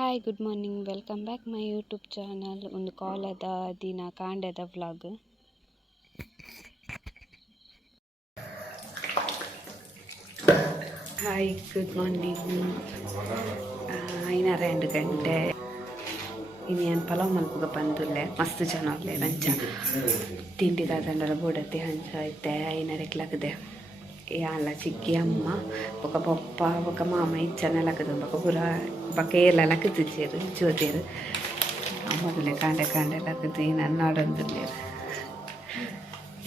Hi good morning welcome back my YouTube channel ಒಂದು ಕಾಲದ ದಿನ ಕಾಂಡದ ವ್ಲಾಗ್. Hi good morning. 2 ಗಂಟೆ ಇನ್ನೇನು ಪಲಾವ್ ಮಲ್ಪುಗ ಬಂದುಲ್ಲೆ ಮಸ್ತ್ ಜನ ಅಲ್ಲೇ ನಂಚ ತಿಂಡಿ ದಾದಂಡರ ಬೋಡತ್ತೆ ಹಂಚ ಐತೆ 5:30 ಯಾಲ ಚಿಕ್ಕಿ ಅಮ್ಮ ఒక ಪಪ್ಪ ఒక ಮಾಮ ಇಚ್ಚನೆಲ್ಲಕದು ಬೊಕ ಪೂರ ಬೊಕ ಏಲ ಲಕ್ಕದಿಚ್ಚೇರು ಜೋತೇರು ಅಮ್ಮದಲ್ಲೇ ಕಾಂಡೆ ಲಕ್ಕದು ನಾನು ನಾಡೊಂದುಲ್ಲೇರು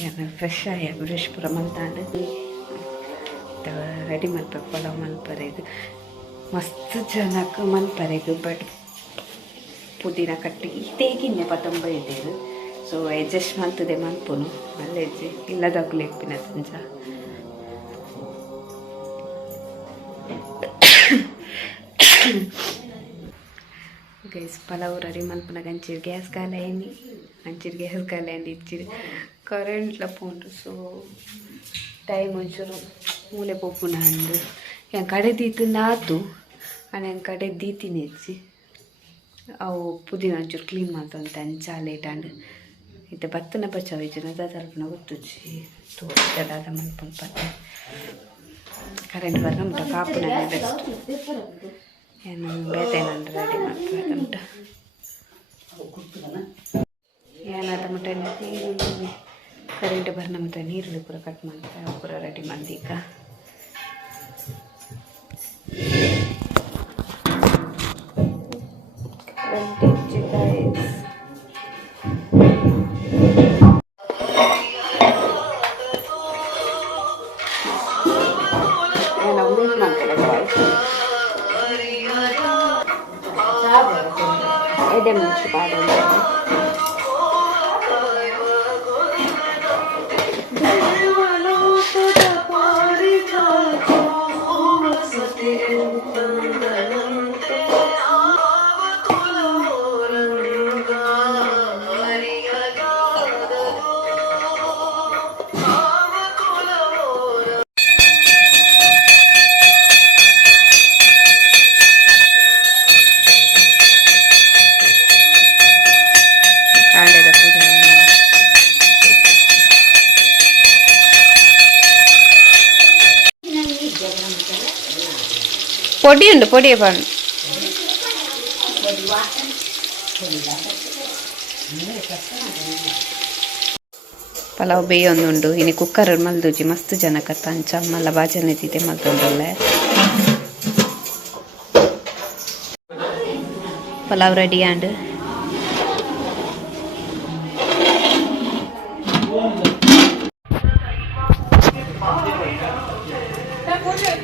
ಏನು ಫ್ರೆಶ್ ಆಯ ಬ್ರಷ್ ಪೂರ ಮಲ್ತಾಂಡು ರೆಡಿ ಮಲ್ಪೆ ಪಲಾವ್ ಮಲ್ಪರೆದು ಮಸ್ತ್ ಜನಕ್ಕೆ ಮಲ್ಪರೆದು ಬಟ್ ಪುದೀನ ಕಟ್ಟಿ ತೇಗಿನ್ನೆ ಪತ್ತೊಂಬ ಇದ್ದೇರು ಸೊ ಅಡ್ಜಸ್ಟ್ ಮಲ್ತದೆ ಮಲ್ಪುನು ಮಲ್ಲೆಜ್ಜೆ ಇಲ್ಲದಾಗಲೇ ಇಪ್ಪಿನ ತಂಜ ಗೈಸ್ ಪಲಾವ್ ರೆಡಿ ಮಲ್ಪನಾಗ ಅಂಚಿರು ಗ್ಯಾಸ್ ಕಾಲೇನಿ ಇಚ್ಚಿರು ಕರೆಂಟ್ಲ ಪೋಂಡು ಸೊ ಟೈಮ್ ಒಂಚೂರು ಮೂಲೆ ಪೋಪುನ ಅಂಡು ಹೆಂಗೆ ಕಡೆ ದೀತಿಂದ ಆತು ಆನೆ ಹೆಂಗೆ ಕಡೆ ದೀತಿನಿ ಹೆಚ್ಚಿ ಅವು ಪುದೀನ ಒಂಚೂರು ಕ್ಲೀನ್ ಮಾಡ್ತಂತೆ ಅಂಚ ಲೇಟ್ ಅಂಡು ಇದು ಭತ್ತನ ಬಚಾವ್ ಇಜ್ಜಿನ ಅದಲ್ಪನ ಗೊತ್ತುಚ್ಚಿ ತೋಟದ ಮಲ್ಪೊಂದು ಪತ್ತೆ ಕರೆಂಟ್ ಬರ್ಕಂಬಿಟ್ಟ ಕಾಪುನ ಬೆಸ್ಟ್ ಏನು ಬೇತೇನಂದ್ರೆ ರೆಡಿ ಮಾಡ್ಬೇಕಂತ ಏನಾದ ಮಟ್ಟ ನೀರು ಕರೆಂಟ್ ಬರ್ನಂತ ನೀರುಳ್ಳಿ ಪೂರ ಕಟ್ ಮಾಡ್ತಾರೆ ಪೂರ ರೆಡಿ ಮಾಡ್ದೀಗ പൊടിയുണ്ട് പൊടിയെ പറഞ്ഞു ಪಲಾವ್ ಬೇಯೊಂದುಂಡು ಇನ್ನು ಕುಕ್ಕರ್ ಮಲ್ದೂಜಿ ಮಸ್ತ್ ಜನಕ್ಕತ್ತ ಅಂಚ ಮಲ್ಲ ಬಾಜನೆ ತಿತೆ ಮಲ್ತೊಂದುಲ್ಲೆ ಪಲಾವ್ ರೆಡಿ ಆಂಡ್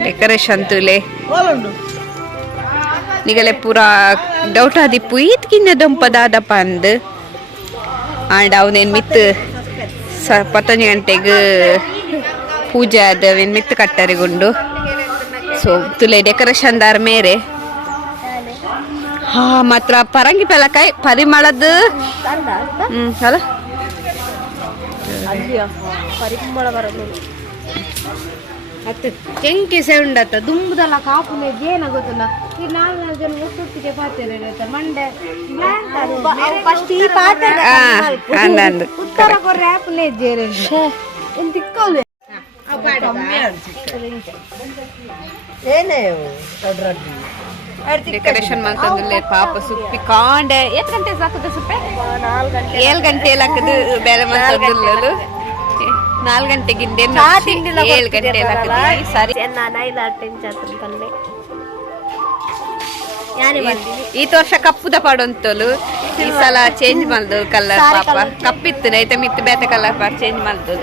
ಡೆಕೋರೇಷನ್ ತುಲೆ ನಿಗಲೆ ಪೂರ ಡೌಟ್ ಆದಿಪ್ಪು ಈತ್ಕಿನ್ನ ದೊಂಪದಾದಪ್ಪ ಅಂದ್ ಆಂಡ್ ಅವನೇನು ಮಿತ್ 11 ಗಂಟೆಗೆ ಪೂಜೆ ಆದವೇನು ಮಿತ್ ಕಟ್ಟರಿಗುಂಡು ಸೊ ತುಲೆ ಡೆಕೋರೇಷನ್ ದಾರ ಮೇರೆ ಮಾತ್ರ ಪರಂಗಿ ಪೆಲಕಾಯಿ ಪರಿಮಳದ ಅಲ್ಲ ಕೆಂಕೆ ಸೆಂಡತ್ತ ದುಂಬುದಲ್ಲ ಕಾಪುನೆ ಜೇನ ಗೊತ್ತಲ್ಲ ಈ 4 ಜನ ಒಟ್ಟೊಟ್ಟಿಗೆ ಪಾತ್ರೆ ಮಂಡೆ ಫಸ್ಟ್ ಈ ಪಾತ್ರೆ ಉತ್ತರ ಕೊರ್ರೆ ಆಪುನೆ ಜೇರೆ ಎಂತಿಕ್ಕೋಲೆ ಡೆಕೋರೇಷನ್ ಮಾಡ್ತಂದ್ರೆ ಪಾಪ ಸುಪ್ಪಿ ಕಾಂಡೆ ಎಷ್ಟು ಗಂಟೆ ಸಾಕದ ಸುಪ್ಪೆ 7 ಗಂಟೆ ಹಾಕದು ಬೇರೆ ಮಾಡ್ತಂದು 4 ಗಂಟೆಗಿಂದೆ 7 ಗಂಟೆ ಸರಿ ಈ ವರ್ಷ ಕಪ್ಪುದ ಪಾಡೊಂತಲು ಈ ಸಲ ಚೇಂಜ್ ಮಾಡ್ದು ಕಲರ್ ಪಾಪ ಕಪ್ಪಿತ್ತು ನೈತ ಮಿತ್ತು ಬೇತೆ ಕಲರ್ ಪಾಡ ಚೇಂಜ್ ಮಾಡ್ದು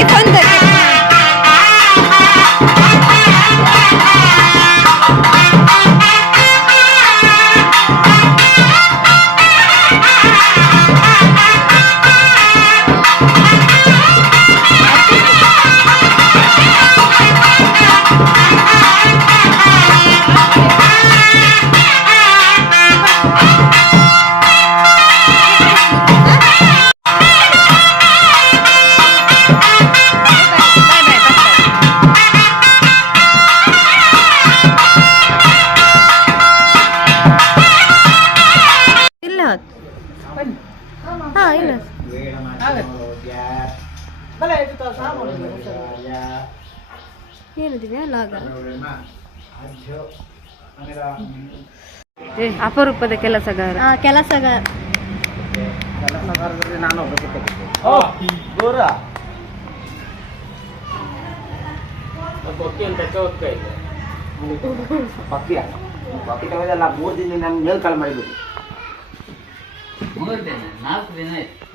ಐಫೋನ್ ಹೇಳಿದಿವಿ ಲಾಗ ಅಪರೂಪದ ಕೆಲಸಗಾರ ಕೆಲಸಗಾರದಲ್ಲಿ ನಾನು ಪಕ್ಕಿ ತಗೋದಲ್ಲ 3 ದಿನ ನಾನು ಮೇಲ್ಕಾಲು ಮಾಡಿಬಿಟ್ಟು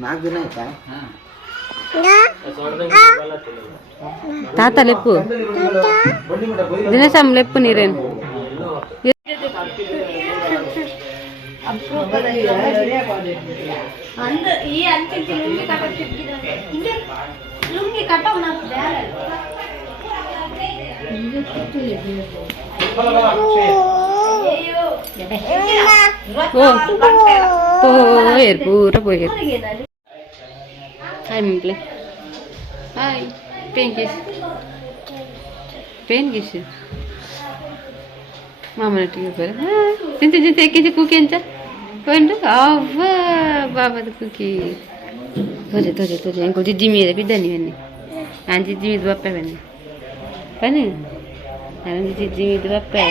4 ದಿನ ಆಯ್ತಾ ತಾತ ಲೆಪ್ಪು ದಿನಸಮ್ ಲೆಪ್ಪು ನೀರೇನು poher pura poher hai mimple hai pen kis mama na tiga per jinte jinte kisi cookie anta koindu avva baba da cookie toje enko jimmi da bidani venni anji jimmi da bappe venni pani anji jimmi da bappe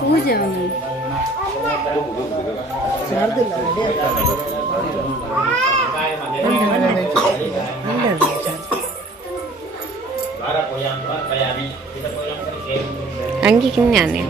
पूजा अंगी किन्ने आने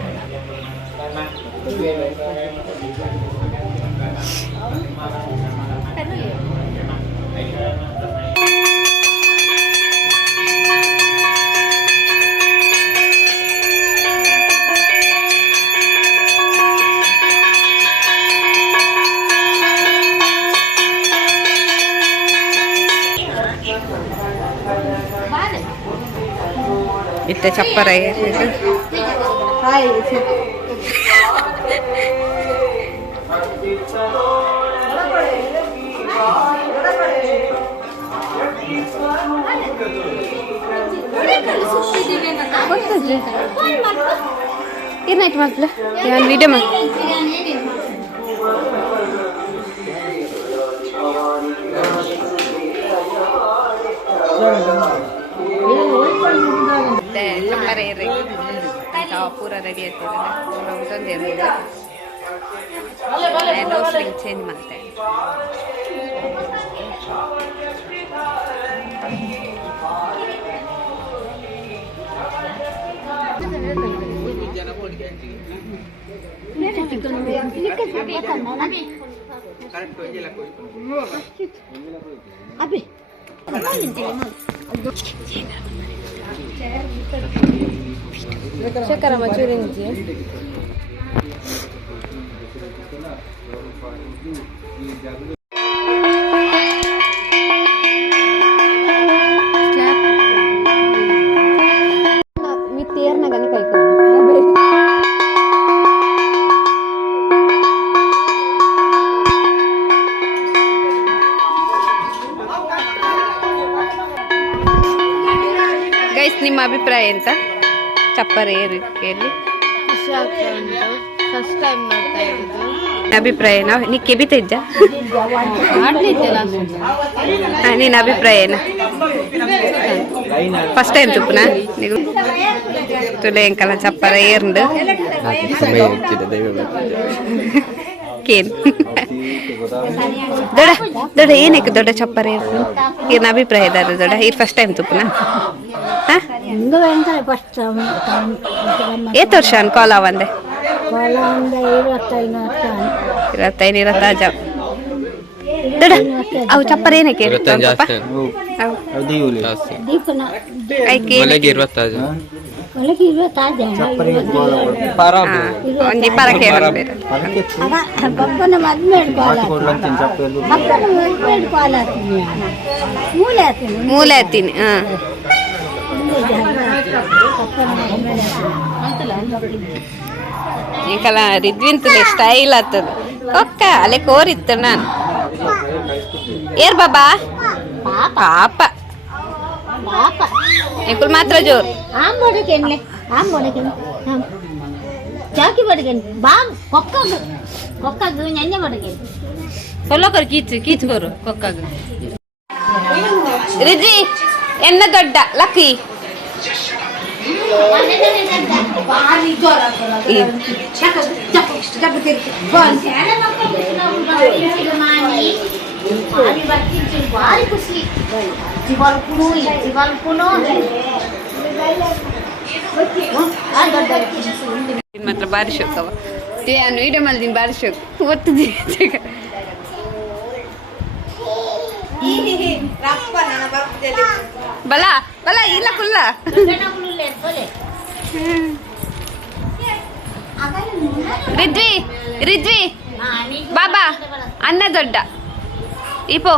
इतने चप्पर है ಏನಾಯ್ತು ಮಕ್ಕಳ ನಾನು video ಮಾಡಿ ಚಪ್ಪರ ಏರಿ ಪೂರ ರೆಡಿ ಆಗ್ತಿರಲ್ಲ ಚೇಂಜ್ ಮಾಡ್ತೇನೆ ಶೇಖರ ಮಚೂರಿ मी तेर नगाने काय करू ಗೈಸ್ ನಿಮ್ಮ ಅಭಿಪ್ರಾಯ ಎಂತ ಚಪ್ಪರ ಏರಿಕೆಯಲ್ಲಿ ಫಸ್ಟ್ ಟೈಮ್ ಮಾಡ್ತಾ ಇರೋದು ಅಭಿಪ್ರಾಯ ನೀ ಕೆಬಿತ ಇದ್ದ ನೀನು ಅಭಿಪ್ರಾಯ ಏನ ಫಸ್ಟ್ ಟೈಮ್ ತುಪ್ಪನ ನೀವು ತುಲೆ ಎಂಕಲ ಚಪ್ಪರ ಏರ್ಂಡು ಕೇನ್ ದೊಡ್ಡ ದೊಡ್ಡ ಏನಕ್ಕೆ ದೊಡ್ಡ ಚಪ್ಪರ ಏರ್ನು ಏನ ಅಭಿಪ್ರಾಯ ಇದ್ದಾರೆ ದೊಡ್ಡ ಇದು ಫಸ್ಟ್ ಟೈಮ್ ತುಪ್ಪನ ಏತ್ ವರ್ಷ ಕಾಲ ಅವಂದೆ 25 ದೊಡ್ಡ ಅವು ಚಪ್ಪರ ಏನಕ್ಕೆ ಒಂಜಿ ಪರಕೆ ಮೂಲೆ ಹತ್ತೀನಿ ಇಂಕಲ ರಿದ್ವಿಂತಲೇ ಸ್ಟೈಲ್ ಆಗ್ತದ ಕೊಕ್ಕ ಅಲ್ಲೇ ಕೋರಿತ್ತು ನಾನು ಏರ್ ಬಾಬಾ ಪಾಪ ಇಂಕುಲ್ ಮಾತ್ರ ಜೋರು ಜಾಕಿ ಬಡಗನ್ ಬಾ ಕೊಕ್ಕದು ಕೊಕ್ಕದು ನೆನ್ನೆ ಬಡಗನ್ ಫಾಲೋ ಕರ್ ಕೀಚ್ ಬರು ಕೊಕ್ಕಾಗ ರಿಜಿ ಎನ್ನ ದೊಡ್ಡ ಲಕ್ಕಿ ಮಾತ್ರ ಬಾರಿ ಶೋಕವ ನಾನು ವಿಡಿಯೋ ಮಾಡಿದ್ದೀನಿ ಬಾರಿ ಶೋಕ್ ಒತ್ತಿದ್ದೀನಿ ಬಲ ಬಲ ಇಲ್ಲ ಕುಲ್ಲ ರಿಜ್ವಿ ರಿಜ್ವಿ ಬಾಬಾ ಅನ್ನ ದೊಡ್ಡ ಇಪೋ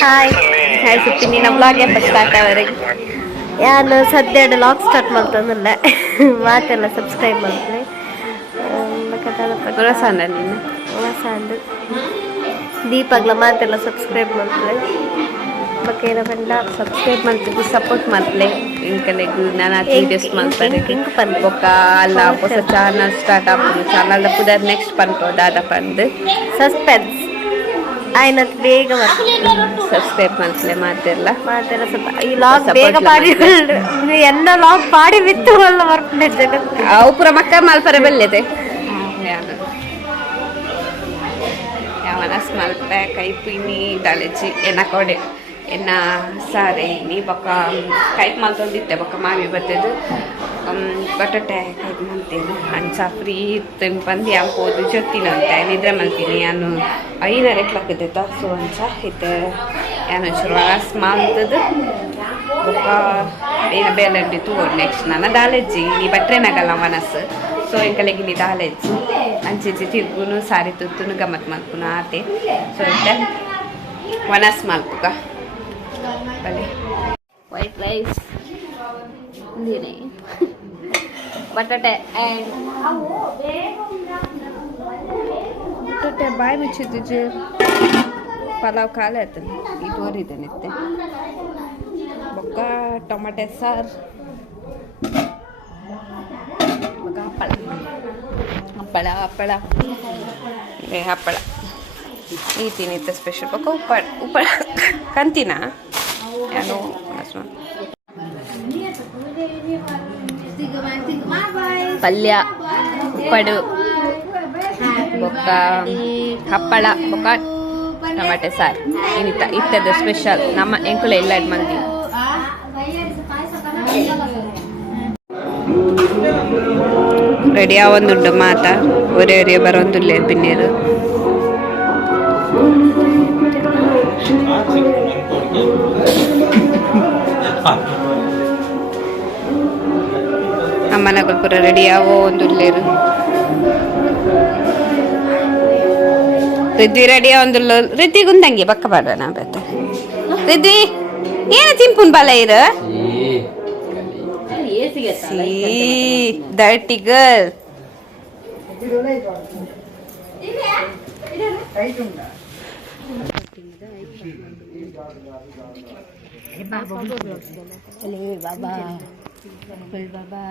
ಹಾಯ್ ಹಾಯ್ ಸುತ್ತಿ ನೀನು ಬ್ಲಾಗ್ ಎಪ್ಪ ಸ್ಟಾರ್ಟ್ ಅವರಿಗೆ ನಾನು ಸದ್ಯ ಲಾಗ್ ಸ್ಟಾರ್ಟ್ ಮಾಡ್ತಂದಿಲ್ಲ ಮಾತೆಲ್ಲ ಸಬ್ಸ್ಕ್ರೈಬ್ ಮಾಡ್ತೀನಿ ಹೊರಸಂದ ನೀನು ಹೊಸ ಅಂದು ದೀಪಾಗ್ಲ ಮಾತೆಲ್ಲ ಸಬ್ಸ್ಕ್ರೈಬ್ ಮಾಡ್ತಾರೆ ಬಕ್ಕೇನ ಬಂದ ಸಬ್ಸ್ಕ್ರೈಬ್ ಮಾಡ್ತಿದ್ದು ಸಪೋರ್ಟ್ ಮಾಡ್ಲೆ ಇಂಕಲೆಗ್ ನಾನು ವೀಡಿಯೋಸ್ ಮಾಡ್ತಾರೆ ಇಂಕ್ ಪಂದ್ ಬೊಕ್ಕ ಅಲ್ಲ ಹೊಸ ಚಾನಲ್ ಸ್ಟಾರ್ಟ್ ಆಗ್ಬೋದು ಚಾನಲ್ ಪುದರ್ ನೆಕ್ಸ್ಟ್ ಪನ್ಪೋ ದಾದ ಪಂದು ಸಸ್ಪೆನ್ಸ್ ಆಯ್ನತ್ ಬೇಗ ಸಬ್ಸ್ಕ್ರೈಬ್ ಮಾಡ್ಲೆ ಮಾತೆಲ್ಲ ಸ್ವಲ್ಪ ಈ ಲಾಗ್ ಬೇಗ ಪಾಡಿ ಎನ್ನ ಲಾಗ್ ಪಾಡಿ ಬಿತ್ತು ಅಲ್ಲ ಬರ್ಕೊಂಡೆ ಜಗತ್ತು ಅವು ಪುರ ಮಕ್ಕ ಮಲ್ಪರೆ ಬಲ್ಲೆದೆ ಯಾವನಸ್ ಮಲ್ಪೆ ಕೈ ಪಿನಿ ದಾಲೆಜಿ ಎನ್ನ ಕೊಡೆ ಎನ್ನ ಸಾರೆ ನೀ ಬೊಕ್ಕ ಕೈಕ್ ಮಲ್ತೊಂದಿತ್ತೆ ಬೊಕ್ಕ ಮಾವಿ ಬತ್ತದು ಬಟಾಟೆ ಕೈಕ್ ಮಲ್ತೇನೆ ಅಂಚ ಫ್ರೀ ಇತ್ತು ಬಂದು ಯಾವ ಹೋದು ಜೊತ್ತಿನಂತೆ ನಿದ್ರೆ ಮಲ್ತೀನಿ ನಾನು ಐನರ ಎಟ್ಲಕ್ಕದೆ ತರ್ಸು ಅಂಚ ಇತ್ತೆ ಏನು ಚೂರು ರಸ್ ಮಲ್ತದು ಬೊಕ್ಕ ಏನು ಬೇಲಂಡಿ ತೂರು ನೆಕ್ಸ್ಟ್ ನನ್ನ ದಾಲೆಜ್ಜಿ ನೀ ಬಟ್ರೆನಾಗಲ್ಲ ಮನಸ್ಸು ಸೊ ಎಂಕಲೆಗೆ ನೀ ದಾಲೆಜ್ಜಿ ಅಂಚೆಚ್ಚಿ ತಿರ್ಗುನು ಸಾರಿ ತುತ್ತುನು ಗಮ್ಮತ್ ಮಲ್ಪುನು ಆತೆ ಸೊ ಇತ್ತೆ ವನಸ್ ಮಲ್ಪುಗ ಬಲೆ ವೈಟ್ ರೈಸ್ ನೀರಿ ಬಟಾಟೆ ಬಟಾಟೆ ಬಾಯಿ ಮುಚ್ಚಿದ್ದು ಪಲಾವ್ ಖಾಲಿ ಆಯ್ತು ಇದು ಓರಿದೆ ನಿತ್ತೆ ಬೊಕ್ಕ ಟೊಮೆಟೆ ಸಾರು ಬೊಕ್ಕ ಹಪ್ಪಳ ಹಪ್ಪಳ ಹಪ್ಪಳ ಈ ತಿನ್ನಿತ್ತೆ ಸ್ಪೆಷಲ್ ಬೊಕ್ಕ ಉಪ್ಪ ಕಂತಿನ ಏನು ಪಲ್ಯ ಉಪ್ಪಡು ಬೊಕ್ಕ ಹಪ್ಪಳ ಬೊಕ್ಕ ಟೊಮೆಟೆ ಸಾರು ಇತ್ತದ ಸ್ಪೆಷಲ್ ನಮ್ಮ ಎಂಕುಲ ಎಲ್ಲ ಇದು ಮಂದಿ ರೆಡಿ ಆವೊಂದುಂಡು ಮಾತ ಒರೆ ಒರೆ ಬರೊಂದುಲ್ಲೆ ಪಿನ್ನೇರು ಅಮ್ಮನಗಳು ಪೂರ ರೆಡಿ ಆವೋ ಒಂದುಲ್ಲೇರು ರಿದ್ವಿ ರೆಡಿ ಆವೊಂದುಲ್ಲ ರಿದ್ವಿಗುಂದಂಗೆ ಬಕ್ಕ ಬಾಡ ನಾ ಬೇತೆ ರಿದ್ವಿ ಏನು ತಿಂಪುನ್ ಬಲ ಇರು ಡರ್ಟಿ ಗರ್ಲ್ ಬಾಬಾ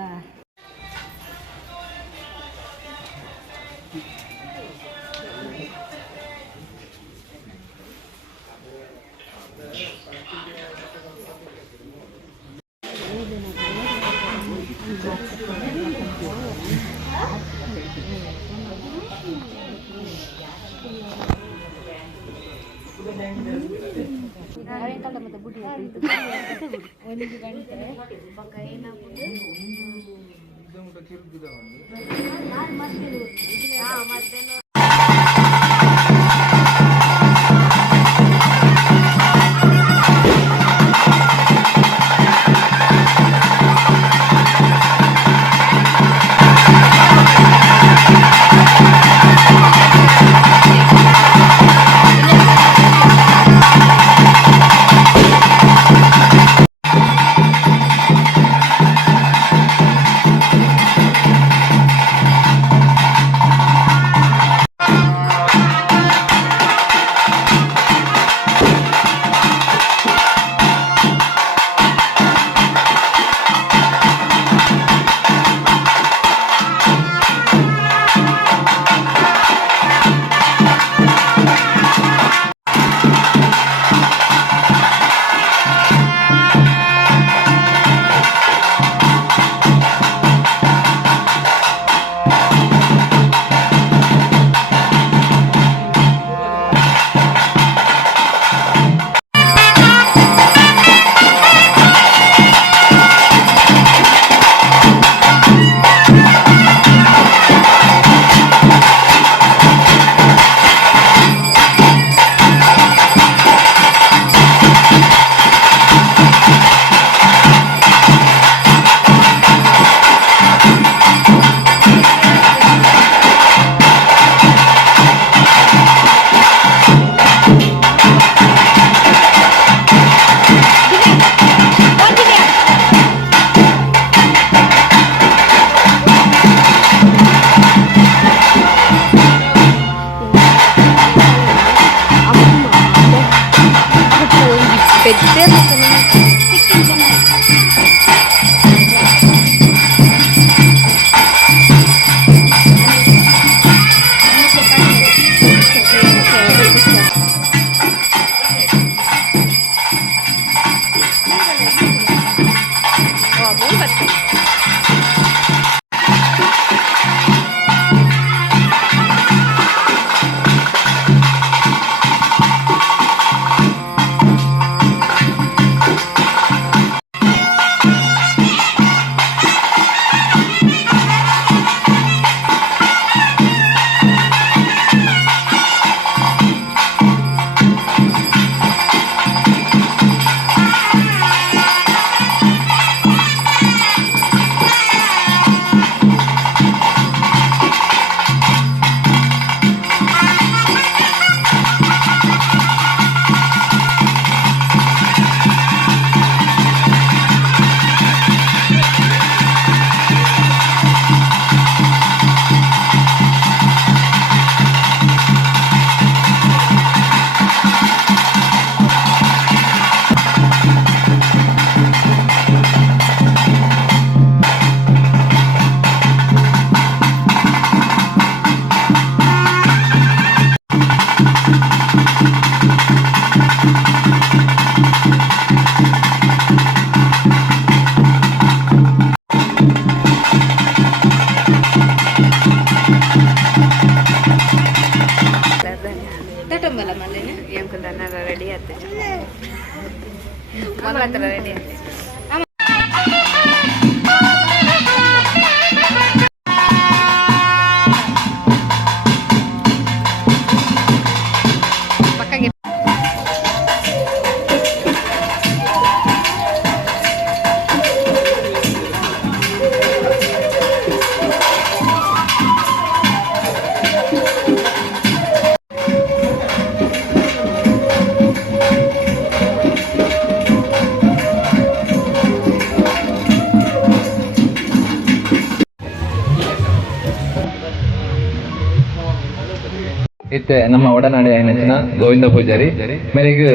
ಇತ್ತೆ ನಮ್ಮ ಒಡನಾಡಿ ನೆಚ್ಚಿನ ಗೋವಿಂದ ಪೂಜಾರಿ ಮೇರೆಗೆ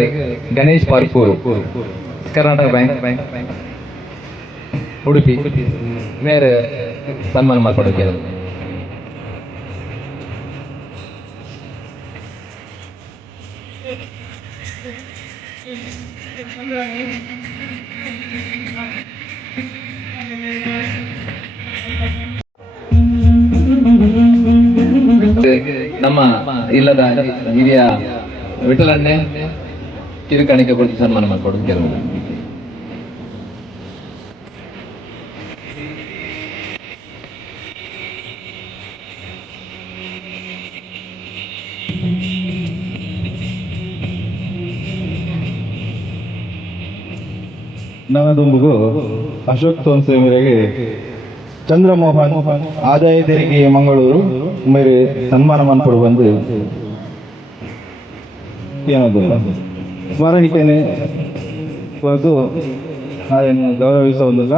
ಗಣೇಶ್ ಪಾರ್ಕೂರು ಕರ್ನಾಟಕ ಬ್ಯಾಂಕ್ ಉಡುಪಿ ಮೇರೆ ಸನ್ಮಾನ ಮಾಡ್ಕೊಡೋಕೆ ನಮ್ಮ ಇಲ್ಲದ ಹಿರಿಯ ವಿಠಲನ್ನೇ ಕಿರುಕಾಣಿಕೆ ಕೊಟ್ಟು ಸನ್ಮಾನ ಮಾಡಿಕೊಡೋದು ಕೆಲವು ನವದುಂಬುಗು ಅಶೋಕ್ ಸೋನ್ಸೆ ಮೇರೆಗೆ ಚಂದ್ರಮೋಹನ್ ಆದಾಯ ತೆರಿಗೆ ಮಂಗಳೂರು ಮೇರೆ ಸನ್ಮಾನ ಮಾಡ್ಕೊಂಡು ಬಂದು ಏನದು ಸ್ಮರಣಿಕೆನೆ ಬಂದು ಅದನ್ನು ಗೌರವಿಸುವುದಿಲ್ಲ.